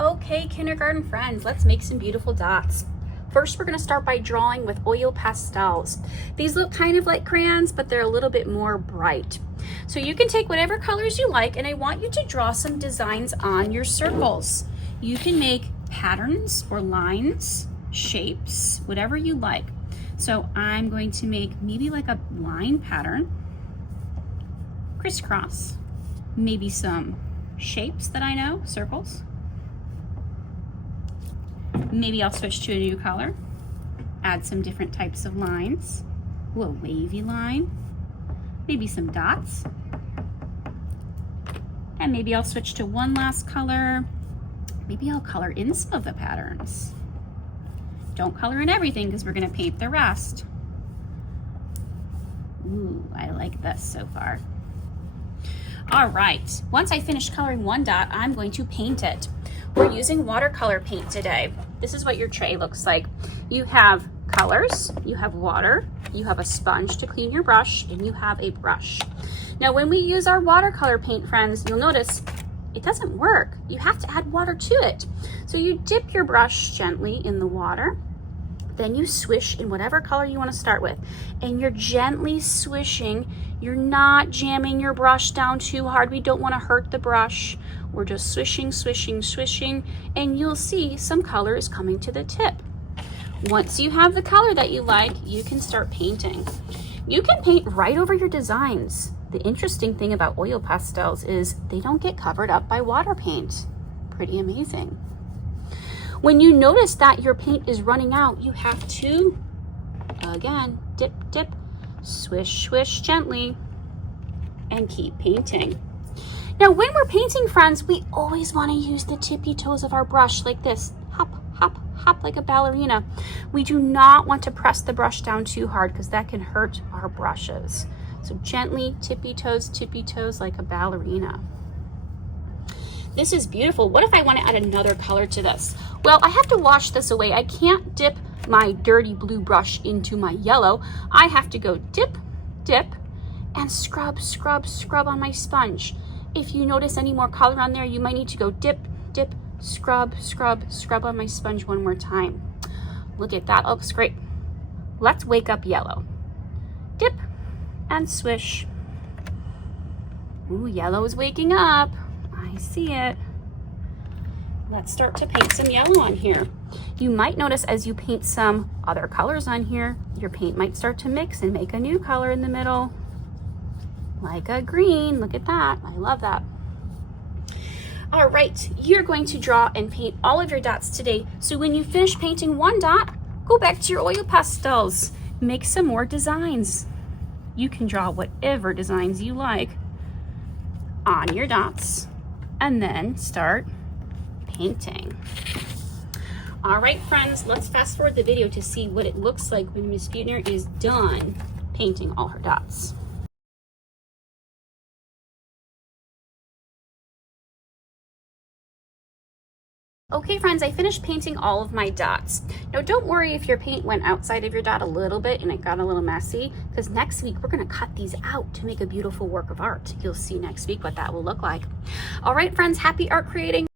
Okay, kindergarten friends, let's make some beautiful dots. First, we're going to start by drawing with oil pastels. These look kind of like crayons, but they're a little bit more bright. So you can take whatever colors you like, and I want you to draw some designs on your circles. You can make patterns or lines, shapes, whatever you like. So I'm going to make maybe like a line pattern, crisscross, maybe some shapes that I know, circles. Maybe I'll switch to a new color, add some different types of lines. Ooh, a wavy line, maybe some dots. And maybe I'll switch to one last color. Maybe I'll color in some of the patterns. Don't color in everything because we're gonna paint the rest. Ooh, I like this so far. All right, once I finish coloring one dot, I'm going to paint it. We're using watercolor paint today. This is what your tray looks like. You have colors, you have water, you have a sponge to clean your brush, and you have a brush. Now, when we use our watercolor paint, friends, you'll notice it doesn't work. You have to add water to it. So you dip your brush gently in the water, then you swish in whatever color you want to start with, and you're gently swishing. You're not jamming your brush down too hard. We don't want to hurt the brush. We're just swishing, swishing, swishing, and you'll see some color is coming to the tip. Once you have the color that you like, you can start painting. You can paint right over your designs. The interesting thing about oil pastels is they don't get covered up by water paint. Pretty amazing. When you notice that your paint is running out, you have to, again, dip, dip, swish, swish gently, and keep painting. Now, when we're painting, friends, we always want to use the tippy toes of our brush like this. Hop, hop, hop like a ballerina. We do not want to press the brush down too hard because that can hurt our brushes. So gently tippy toes like a ballerina. This is beautiful. What if I want to add another color to this? Well, I have to wash this away. I can't dip my dirty blue brush into my yellow. I have to go dip, dip, and scrub, scrub, scrub on my sponge. If you notice any more color on there, you might need to go dip, dip, scrub, scrub, scrub on my sponge one more time. Look at that, looks great. Let's wake up yellow. Dip and swish. Ooh, yellow is waking up. I see it. Let's start to paint some yellow on here. You might notice as you paint some other colors on here, your paint might start to mix and make a new color in the middle. Like a green, look at that, I love that. All right, you're going to draw and paint all of your dots today. So when you finish painting one dot, go back to your oil pastels, make some more designs. You can draw whatever designs you like on your dots and then start painting. All right, friends, let's fast forward the video to see what it looks like when Miss Buettner is done painting all her dots. Okay, friends, I finished painting all of my dots. Now, don't worry if your paint went outside of your dot a little bit and it got a little messy, because next week we're gonna cut these out to make a beautiful work of art. You'll see next week what that will look like. All right, friends, happy art creating.